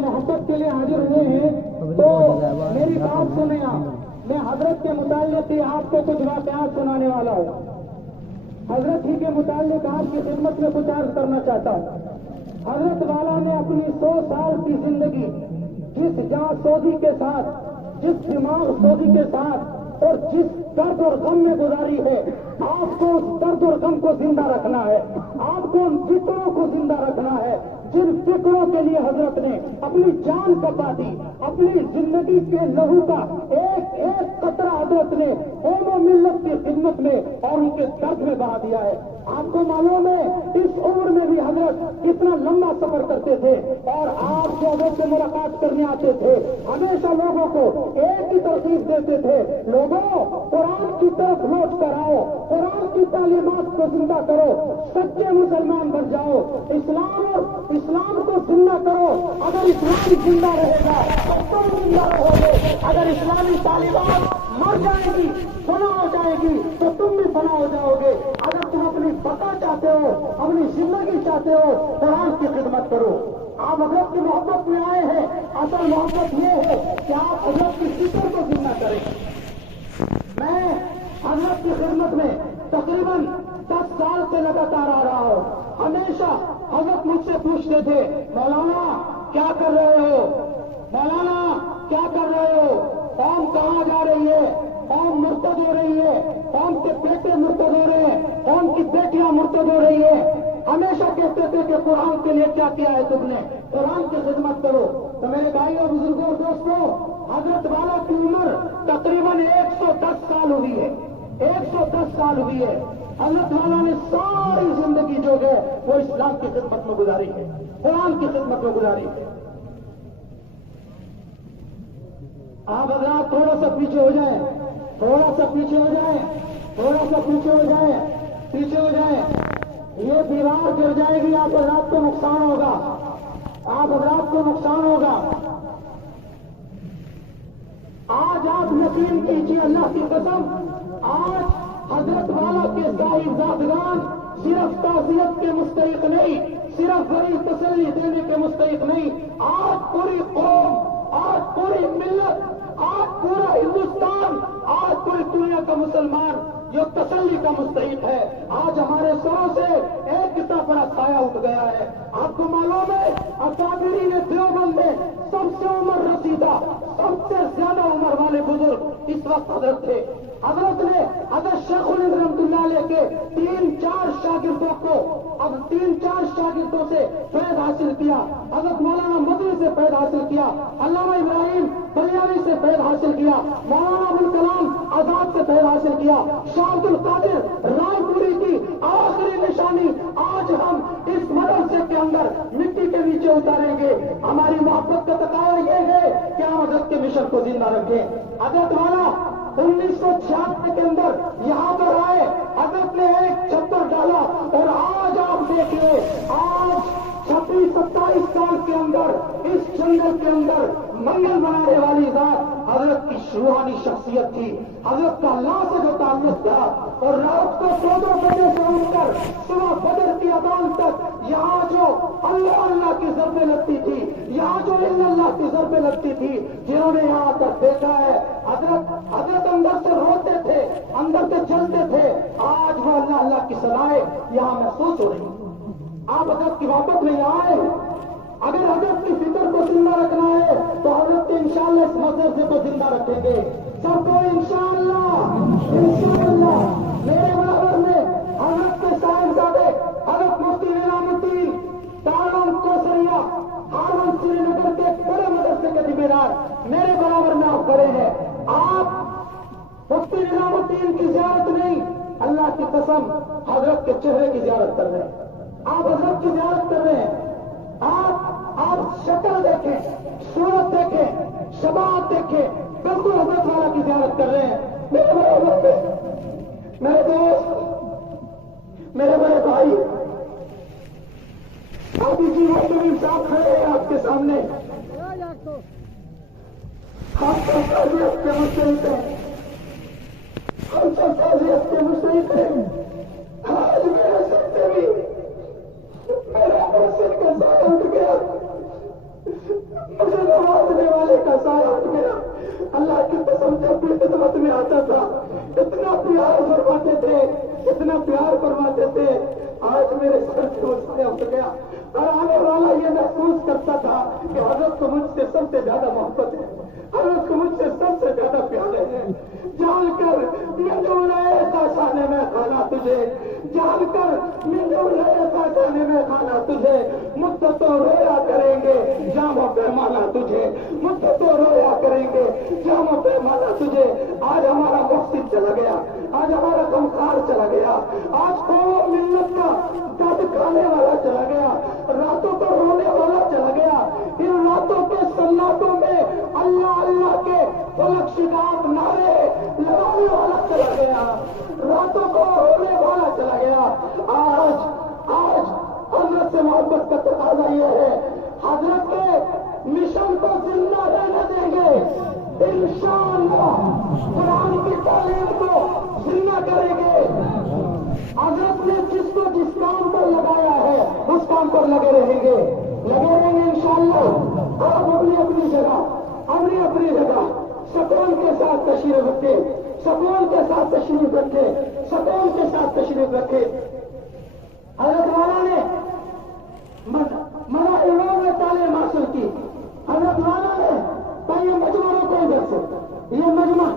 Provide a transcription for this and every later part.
محبت کے لیے حاضر ہوئے ہیں تو میری بات سنیں آپ. میں حضرت کے متعلق ہی آپ کو کچھ واقعات سنانے والا ہوں. حضرت ہی کے متعلق آپ کی خدمت میں کچھ عرض کرنا چاہتا ہوں. حضرت والا نے اپنی 100 سال کی زندگی جس جان سوزی کے ساتھ، جس دماغ سوزی کے ساتھ اور جس درد اور غم میں گزاری ہے، آپ کو اس درد اور غم کو زندہ رکھنا ہے. آپ کو ان فکروں کو زندہ رکھنا ہے جن فکروں کے لیے حضرت نے اپنی جان کپا دی. اپنی زندگی کے لہو کا ایک ایک قطرہ حضرت نے قوم و ملت کی خدمت میں اور ان کے درد میں بہا دیا ہے. آپ کو معلوم ہے اس عمر میں بھی حضرت کتنا لمبا سفر کرتے تھے اور آپ جو حضرت سے ملاقات کرنے آتے تھے ہمیشہ لوگوں کو ایک ہی ترغیب دیتے تھے، لوگوں قرآن کی طرف لوٹ کر آؤ، قرآن کی تعلیمات کو زندہ کرو، سچے مسلمان بن جاؤ، اسلام کو زندہ کرو. اگر اسلام زندہ رہے گا تو تم زندہ رہو گے. اگر اسلامی تعلیمات مر جائے گی، فنا ہو جائے گی تو تم بھی فنا ہو جاؤ گے. اگر تم اپنی بقا چاہتے ہو، اپنی زندگی چاہتے ہو، قرآن کی خدمت کرو. آپ حضرت کی محبت میں آئے ہیں، اصل محبت یہ ہے کہ آپ حضرت کی فکر کو زندہ کریں. میں حضرت کی خدمت میں تقریباً 10 سال سے لگاتار آ رہا ہوں. ہمیشہ حضرت مجھ سے پوچھتے تھے، مولانا کیا کر رہے ہو، مولانا کیا کر رہے ہو، قوم کہاں جا رہی ہے، قوم مرتد ہو رہی ہے، قوم کے بیٹے مرتد ہو رہے ہیں، قوم کی بیٹیاں مرتد ہو رہی ہے. ہمیشہ کہتے تھے کہ قرآن کے لیے کیا کیا ہے تم نے، قرآن کی خدمت کرو. تو میرے بھائیوں بزرگوں اور دوستوں، حضرت والا کی عمر تقریباً 110 سال ہوئی ہے، 110 سال ہوئی ہے. حضرت والا نے ساری زندگی جو ہے وہ اسلام کی خدمت میں گزاری ہے، قرآن کی خدمت میں گزاری ہے. آپ حضرات تھوڑا سا پیچھے ہو جائیں، تھوڑا سا پیچھے ہو جائیں، تھوڑا سا پیچھے ہو جائیں، پیچھے ہو جائیں. یہ دیوار گر جائے گی، آپ حضرات کو نقصان ہوگا، آپ حضرات کو نقصان ہوگا. آج آپ یقین کیجیے اللہ کی قسم، آج حضرت والا کے صاحب زادگان صرف تعزیت کے مستحق نہیں، صرف بڑی تسلی دینے کے مستحق نہیں. آج پوری قوم، آج پوری ملت، آج پورا ہندوستان، آج پوری دنیا کا مسلمان یہ تسلی کا مستحق ہے. آج ہمارے سروں سے ایک کتنا بڑا سایہ اٹھ گیا ہے. آپ کو معلوم ہے اکابرین دیوبند میں سب سے عمر رسیدہ، سب سے زیادہ عمر والے بزرگ اس وقت حضرت تھے. حضرت نے حضرت شیخ الہند رحمۃ اللہ علیہ کے 3-4 شاگردوں کو، اب 3-4 شاگردوں سے فیض حاصل کیا. حضرت مولانا مدنی سے فیض حاصل کیا، علامہ ابراہیم بریلوی سے فیض حاصل کیا، مولانا ابوالکلام آزاد سے فیض حاصل کیا. شاہ عبد القادر رائے پوری کی آخری نشانی آج ہم اس مدرسے کے اندر مٹی کے نیچے اتاریں گے. ہماری محبت کا تقاضا یہ ہے کہ ہم حضرت کے مشن کو زندہ رکھیں. حضرت والا 1966 کے اندر یہاں پر آئے، حضرت نے ایک چھپر ڈالا اور آج آپ دیکھیے، آج 26-27 سال کے اندر اس جنگل کے اندر منگل بنانے والی ذات حضرت کی روحانی شخصیت تھی. حضرت کا اللہ سے جو تعلق تھا اور رات کو 2 بجے سے اٹھ کر صبح فجر کی اذان تک یہاں جو اللہ اللہ کی ضربیں لگتی تھی، یہاں جو اللہ کی ضربیں لگتی تھی، جنہوں نے یہاں تک دیکھا ہے حضرت اندر سے روتے تھے، اندر سے جلتے تھے. آج وہ اللہ اللہ کی صدائیں یہاں محسوس ہو رہی ہیں. آپ حضرت کی محبت میں یہاں آئے. اگر حضرت کی فکر کو زندہ رکھنا ہے تو حضرت انشاءاللہ اس مدرسے کو زندہ رکھیں گے. سب کو انشاءاللہ میرے برابر میں حضرت کے صاحبزادے حضرت مفتی انعام الدین تعاون کوسریا ہارون سری نگر کے بڑے مدرسے کے ذمہ دار میرے برابر میں آپ کھڑے ہیں. آپ مفتی انعام الدین کی زیارت نہیں، اللہ کی قسم حضرت کے چہرے کی زیارت کر رہے ہیں. آپ حضرت کی زیارت کر رہے ہیں. آپ شکل دیکھیں، صورت دیکھیں، شباب دیکھیں، بالکل حضرت والا کی زیارت کر رہے ہیں. میرے برابر میں میرے دوست، میرے بڑے بھائی آپ جی کریم صاحب کھڑے ہیں آپ کے سامنے. ہم سب تعزیت کے مستحق ہیں، ہم سب تعزیت کے مستحق ہیں. آج میرے سر سے بھی میرا سر کا سایہ اٹھ گیا. مجھے نوازنے والے کا سایہ اٹھ گیا. اللہ کی قسم جب بھی خدمت میں آتا تھا اتنا پیار فرماتے تھے, اتنا پیار فرماتے تھے. آج میرے سر سے وہ سایہ اٹھ گیا اور آنے والا یہ محسوس کرتا تھا کہ حضرت کو مجھ سے سب سے زیادہ محبت ہے, حضرت کو مجھ سے سب سے زیادہ پیارے ہیں. جان کر کاشانے میں کھانا تجھے, جان کر کاشانے میں کھانا تجھے, مدتوں رویا کریں گے جاموں پہ مانا تجھے, مدتوں رویا کریں گے جاموں پہ مانا تجھے. آج ہمارا مقصد چلا گیا, آج ہمارا غمخوار چلا گیا, آج قوم ملت کا درد کھانے والا چلا گیا, راتوں کو رونے والا چلا گیا. ان راتوں کے سناتوں میں اللہ اللہ کے فلک شگاف نعرے لگانے والا چلا گیا, راتوں کو رونے والا چلا گیا. آج حضرت سے محبت کا تقاضا یہ ہے, حضرت کے مشن کو زندہ رہنے دیں گے انشاءاللہ, قرآن کی تعلیم کو زندہ کریں گے. حضرت نے جس کو جس کام پر لگایا ہے اس کام پر لگے رہیں گے انشاءاللہ. آپ اپنی اپنی جگہ سکون کے ساتھ تشریف رکھے, سکون کے ساتھ تشریف رکھے, سکون کے ساتھ تشریف رکھے. حضرت والا نے علوم میں تعلیم حاصل کی. حضرت والا نے یہ مجمع کو ادھر سے یہ مجمع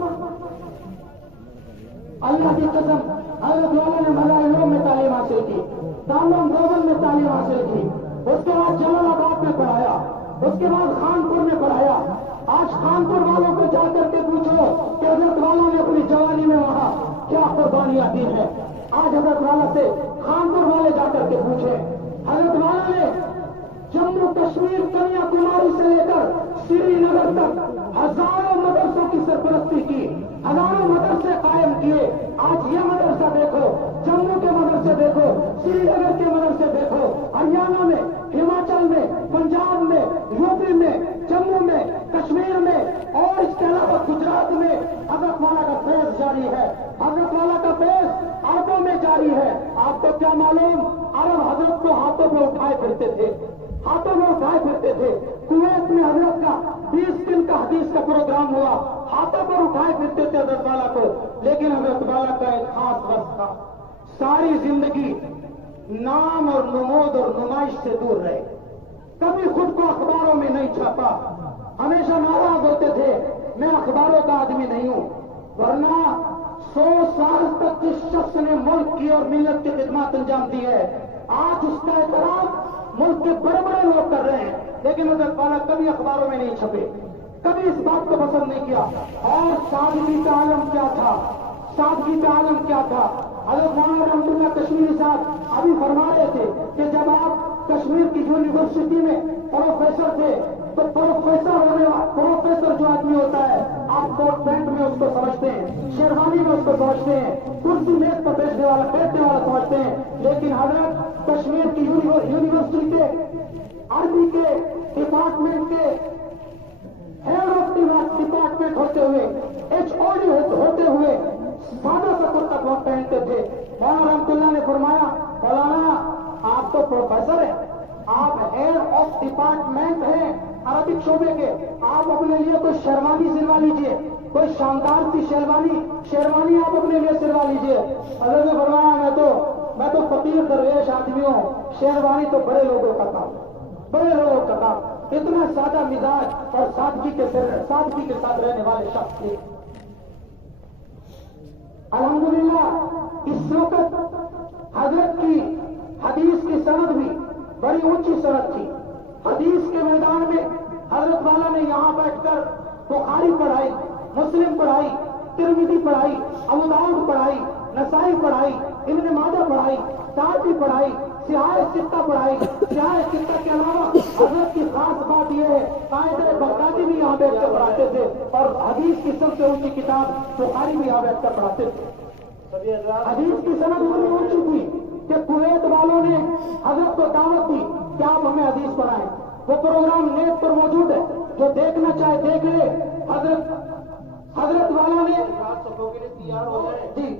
اللہ کی قسم حضرت والا نے علوم میں تعلیم حاصل کی, دارالعلوم دیوبند میں تعلیم حاصل کی, اس کے بعد جلال آباد میں پڑھایا, اس کے بعد خانپور میں پڑھایا. آج خانپور والوں کو جا کر کے پوچھو کہ حضرت والا نے اپنی جوانی میں وہاں کیا قربانیاں دی ہیں. آج حضرت والا سے خانپور والے جا کر کے پوچھے. حضرت والا نے جموں کشمیر کنیا کماری سے لے کر سری نگر تک ہزاروں مدرسوں کی سرپرستی کی, ہزاروں مدرسے قائم کیے. آج یہ مدرسہ دیکھو, جموں کے مدرسے دیکھو, سری نگر کے مدرسے دیکھو, ہریانہ میں, ہماچل میں, پنجاب میں, یو پی میں, جموں میں, کشمیر میں اور اس کے علاوہ گجرات میں حضرت والا کا فیض جاری ہے, حضرت والا کا فیض آٹوں میں جاری ہے. آپ کو کیا معلوم, عرب حضرت کو ہاتھوں میں اٹھائے پھرتے تھے, ہاتھوں میں اٹھائے پھرتے تھے. کویت میں حضرت کا 20 دن کا حدیث کا پروگرام ہوا, ہاتھوں پر اٹھائے پھرتے تھے حضرت والا کو. لیکن حضرت والا کا ایک خاص وقت تھا, ساری زندگی نام اور نمود اور نمائش سے دور رہے, کبھی خود کو اخباروں میں نہیں چھاپا, ہمیشہ ناراض ہوتے تھے میں اخباروں کا آدمی نہیں ہوں. ورنہ 100 سال تک جس شخص نے ملک کی اور ملت کی خدمات انجام دی ہے, آج اس کا احترام ملک کے بڑے بڑے لوگ کر رہے ہیں. لیکن حضرت والا کبھی اخباروں میں نہیں چھپے, کبھی اس بات کو پسند نہیں کیا. اور سادگی کا عالم کیا تھا, سادگی کا عالم کیا تھا. حضرت مولانا رحمۃ اللہ کشمیری صاحب ابھی فرما رہے تھے کہ جب آپ کشمیر کی یونیورسٹی میں پروفیسر تھے تو پروفیسر جو آدمی ہوتا ہے آپ کوٹ پینٹ میں اس کو سمجھتے ہیں, شیروانی میں اس کو سمجھتے ہیں, کرسی میز پر بیٹھنے والا سمجھتے ہیں. لیکن حضرت کشمیر کی یونیورسٹی کے عربی کے ڈپارٹمنٹ کے ہیڈ آف ڈپارٹمنٹ ہوتے ہوئے, HOD ہوتے ہوئے سادہ سا کرتا پہنتے تھے. مولانا رحمۃ اللہ نے فرمایا, مولانا آپ تو پروفیسر ہیں, آپ ہیڈ آف ڈپارٹمنٹ ہیں عربک شعبے کے, آپ اپنے لیے کوئی شیروانی سلوا لیجیے, کوئی شاندار سی شیروانی آپ اپنے لیے سلوا لیجیے. حضرت نے فرمایا میں تو فقیر درویش آدمی ہوں, شیروانی تو بڑے لوگوں کا کام, بڑے لوگوں کا کام. اتنا سادہ مزاج اور سادگی کے ساتھ رہنے والے شخص تھے. الحمدللہ اس وقت حضرت کی حدیث کی سند بھی بڑی اونچی سند تھی. حدیث کے میدان میں حضرت والا نے یہاں بیٹھ کر بخاری پڑھائی, مسلم پڑھائی, ترمذی پڑھائی, ابو داؤد پڑھائی, نسائی پڑھائی, ابن ماجہ پڑھائی, ترمذی پڑھائی, سیاہ ستہ پڑھائی. سیاہ ستہ کے علاوہ حضرت کی خاص بات یہ ہے قائد بغدادی بھی یہاں بیٹھ کر پڑھاتے تھے اور حدیث کی سب سے اونچی کتاب بخاری بھی یہاں بیٹھ کر پڑھاتے تھے. حدیث کی سند اتنی اونچی تھی کہ کویت والوں نے حضرت کو دعوت دی کہ آپ ہمیں حدیث پڑھائیں. وہ پروگرام نیٹ پر موجود ہے, جو دیکھنا چاہے دیکھ لے. حضرت والا نے جی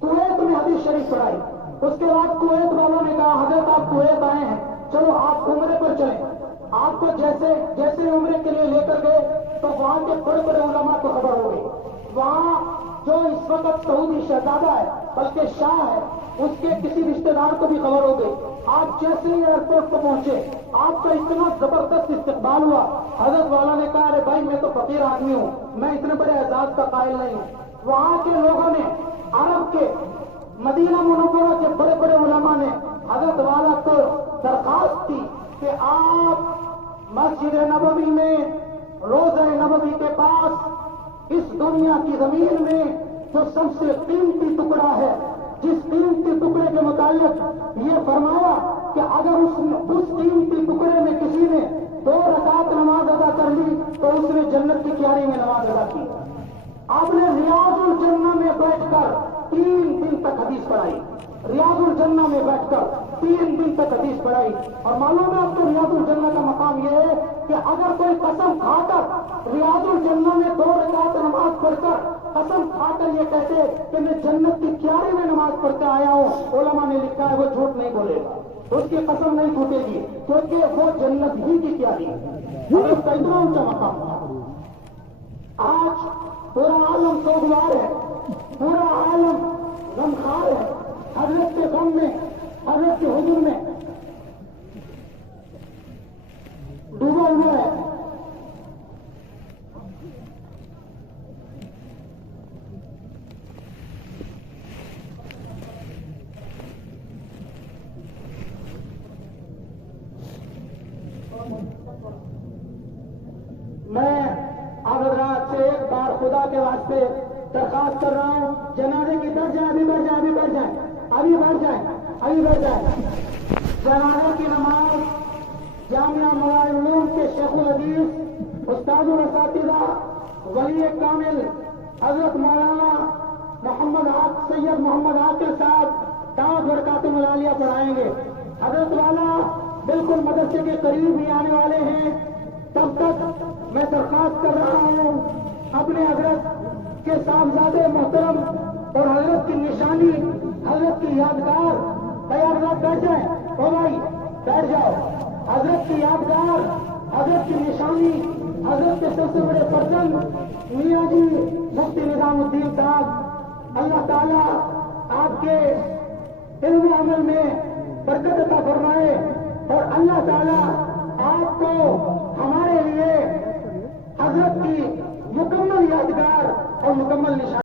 کویت میں حدیث شریف پڑھائی. اس کے بعد کویت والوں نے کہا حضرت آپ کویت آئے ہیں, چلو آپ عمرے پر چلیں. آپ کو جیسے عمرے کے لیے لے کر گئے تو وہاں کے بڑے بڑے علماء کو خبر ہو گئی. وہاں جو اس وقت سعودی شہزادہ ہے بلکہ شاہ ہے اس کے کسی رشتے دار کو بھی خبر ہو گئی. آپ جیسے ہی ایئرپورٹ کو پہنچے آپ کا اتنا زبردست استقبال ہوا. حضرت والا نے کہا ارے بھائی میں تو فقیر آدمی ہوں, میں اتنے بڑے اعزاز کا قائل نہیں ہوں. وہاں کے لوگوں نے عرب کے مدینہ منورہ کے بڑے بڑے علماء نے حضرت والا کو درخواست کی کہ آپ مسجد نبوی میں روضہ نبوی کے پاس اس دنیا کی زمین میں جو سب سے قیمتی ٹکڑا ہے, جس قیمتی ٹکڑے کے متعلق یہ فرمایا کہ اگر اس قیمتی ٹکڑے میں کسی نے 2 رکعت نماز ادا کر لی تو اس نے جنت کی کیاری میں نماز ادا کی. آپ نے ریاض الجنہ میں بیٹھ کر 3 دن تک حدیث پڑھائی. ریاض الجنہ میں بیٹھ کر 3 دن تک حدیث پڑھائی. اور معلوم ہے آپ کو ریاض الجنہ کا مقام یہ ہے کہ اگر کوئی قسم کھا کر ریاض الجنہ میں 2 رکعت نماز پڑھ کر قسم کھا کر یہ کہتے کہ میں جنت کی کیاری میں نماز پڑھ کے آیا ہوں, علماء نے لکھا ہے وہ جھوٹ نہیں بولے گا, اس کی قسم نہیں ٹوٹے گی, کیونکہ وہ جنت ہی کی کیاری ہے. اور اس کا اتنا اونچا مقام تھا. آج پورا عالم سوگوار ہے, پورا عالم غمخوار ہے. حضرت کے غم میں, حضرت کے حضور میں ڈوبا ہوا ہے. میں اب حضرات سے ایک بار خدا کے واسطے درخواست کر رہا ہوں, جنازے کی بڑھ جائے, ابھی بڑھ جائے, ابھی بڑھ جائے, ابھی بڑھ جائے, ابھی بڑھ جائے. جنازے کی نماز جامعہ مولانا العلوم کے شیخ الحدیث استاد الاساتذہ ولی کامل حضرت مولانا سید محمد عاقل صاحب دعوت برکات ملالیہ پڑھائیں گے. حضرت والا بالکل مدرسے کے قریب ہی آنے والے ہیں. تب تک میں درخواست کر رہا ہوں اپنے حضرت کے صاحبزادے محترم اور حضرت کی نشانی, حضرت کی یادگار, تیار حضرت بیٹھ جائیں. او بھائی بیٹھ جاؤ. حضرت کی یادگار, حضرت کی نشانی, حضرت کے سب سے بڑے فرزند میاں جی مفتی نظام الدین صاحب, اللہ تعالیٰ آپ کے علم و عمل میں برکت عطا فرمائے اور اللہ تعالیٰ آپ کو ہمارے لیے حضرت کی مکمل یادگار اور مکمل نشانی